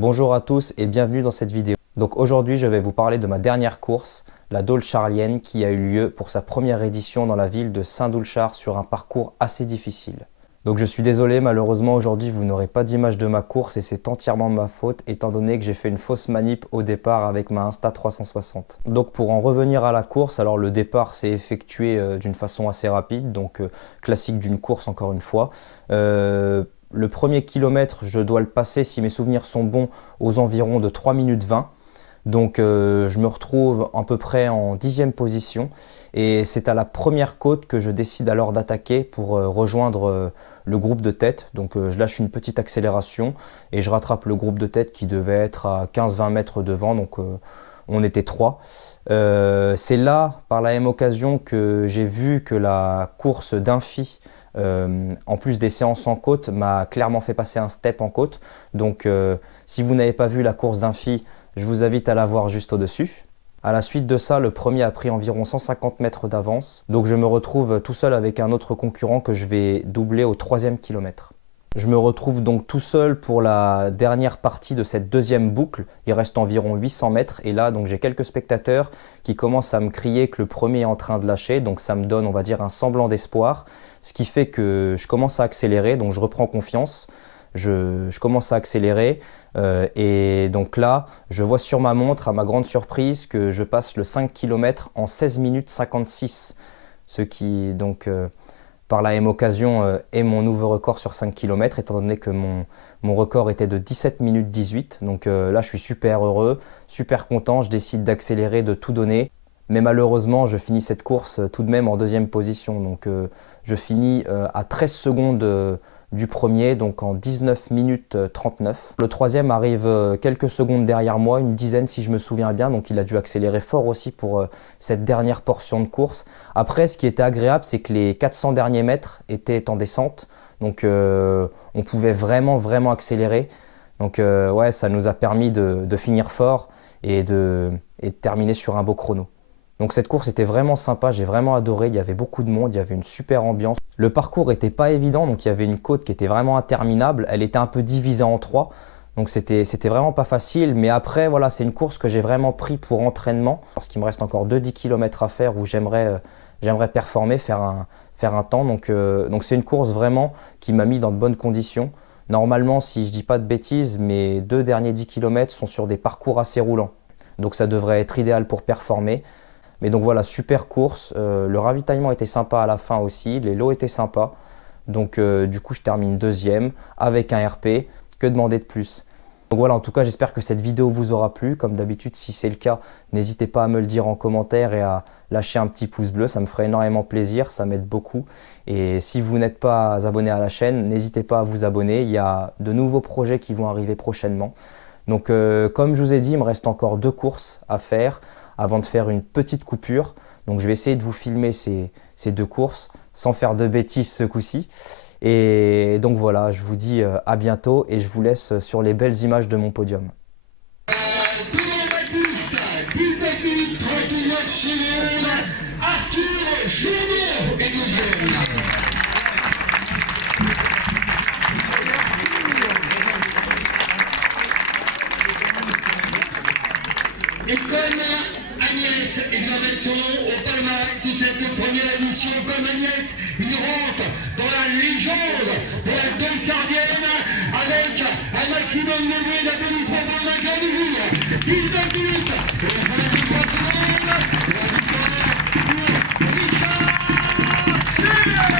Bonjour à tous et bienvenue dans cette vidéo. Donc aujourd'hui je vais vous parler de ma dernière course, la Dole-Charlienne, qui a eu lieu pour sa première édition dans la ville de Saint-Doulchard sur un parcours assez difficile. Donc je suis désolé, malheureusement aujourd'hui vous n'aurez pas d'image de ma course et c'est entièrement ma faute étant donné que j'ai fait une fausse manip au départ avec ma Insta360. Donc pour en revenir à la course, alors le départ s'est effectué d'une façon assez rapide, donc classique d'une course encore une fois. Le premier kilomètre, je dois le passer, si mes souvenirs sont bons, aux environs de 3 minutes 20. Donc je me retrouve à peu près en 10e position et c'est à la première côte que je décide alors d'attaquer pour rejoindre le groupe de tête. Donc je lâche une petite accélération et je rattrape le groupe de tête qui devait être à 15-20 mètres devant, donc on était 3. C'est là, par la même occasion, que j'ai vu que la course d'Infi, en plus des séances en côte, m'a clairement fait passer un step en côte. Donc si vous n'avez pas vu la course d'Infi, je vous invite à la voir juste au-dessus. À la suite de ça, le premier a pris environ 150 mètres d'avance. Donc je me retrouve tout seul avec un autre concurrent que je vais doubler au 3e kilomètre. Je me retrouve donc tout seul pour la dernière partie de cette deuxième boucle. Il reste environ 800 mètres et là donc j'ai quelques spectateurs qui commencent à me crier que le premier est en train de lâcher. Donc ça me donne, on va dire, un semblant d'espoir. Ce qui fait que je commence à accélérer, donc je reprends confiance. Je commence à accélérer et donc là, je vois sur ma montre, à ma grande surprise, que je passe le 5 km en 16 minutes 56. Ce qui, donc, par la même occasion, est mon nouveau record sur 5 km, étant donné que mon record était de 17 minutes 18. Donc là, je suis super heureux, super content. Je décide d'accélérer, de tout donner. Mais malheureusement, je finis cette course tout de même en 2e position. Donc je finis à 13 secondes du premier, donc en 19 minutes 39. Le 3e arrive quelques secondes derrière moi, une dizaine si je me souviens bien, donc il a dû accélérer fort aussi pour cette dernière portion de course. Après, ce qui était agréable, c'est que les 400 derniers mètres étaient en descente, donc on pouvait vraiment accélérer. Donc ouais, ça nous a permis de finir fort et de terminer sur un beau chrono. Donc cette course était vraiment sympa, j'ai vraiment adoré, il y avait beaucoup de monde, il y avait une super ambiance. Le parcours n'était pas évident, donc il y avait une côte qui était vraiment interminable, elle était un peu divisée en 3, donc c'était vraiment pas facile. Mais après, voilà, c'est une course que j'ai vraiment pris pour entraînement, parce qu'il me reste encore 2-10 km à faire où j'aimerais performer, faire un temps. Donc c'est une course vraiment qui m'a mis dans de bonnes conditions. Normalement, si je dis pas de bêtises, mes 2 derniers 10 km sont sur des parcours assez roulants, donc ça devrait être idéal pour performer. Mais donc voilà, super course, le ravitaillement était sympa à la fin aussi, les lots étaient sympas. Donc du coup je termine 2e avec un RP, que demander de plus? Donc voilà, en tout cas j'espère que cette vidéo vous aura plu. Comme d'habitude, si c'est le cas, n'hésitez pas à me le dire en commentaire et à lâcher un petit pouce bleu, ça me ferait énormément plaisir, ça m'aide beaucoup. Et si vous n'êtes pas abonné à la chaîne, n'hésitez pas à vous abonner, il y a de nouveaux projets qui vont arriver prochainement. Donc comme je vous ai dit, il me reste encore 2 courses à faire avant de faire une petite coupure. Donc je vais essayer de vous filmer ces 2 courses sans faire de bêtises ce coup-ci. Et donc voilà, je vous dis à bientôt et je vous laisse sur les belles images de mon podium. Et comme Agnès, il va mettre son nom au palmarès de cette première émission, comme Agnès, il rentre dans la légende de la Dole-Charlienne avec un maximum de bruit d'applaudissements pour le vainqueur du jour. 19 minutes et la fin de 3 secondes. La victoire pour Richard Seller.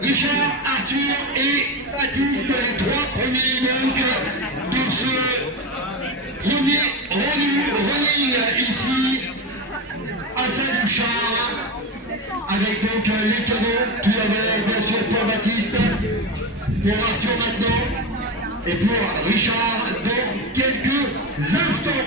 Richard, Arthur et Baptiste, les 3 premiers donc de ce premier running ici à Saint-Doulchard, avec donc les cadeaux. Tout d'abord bien sûr pour Baptiste, pour Arthur maintenant et pour Richard dans quelques instants.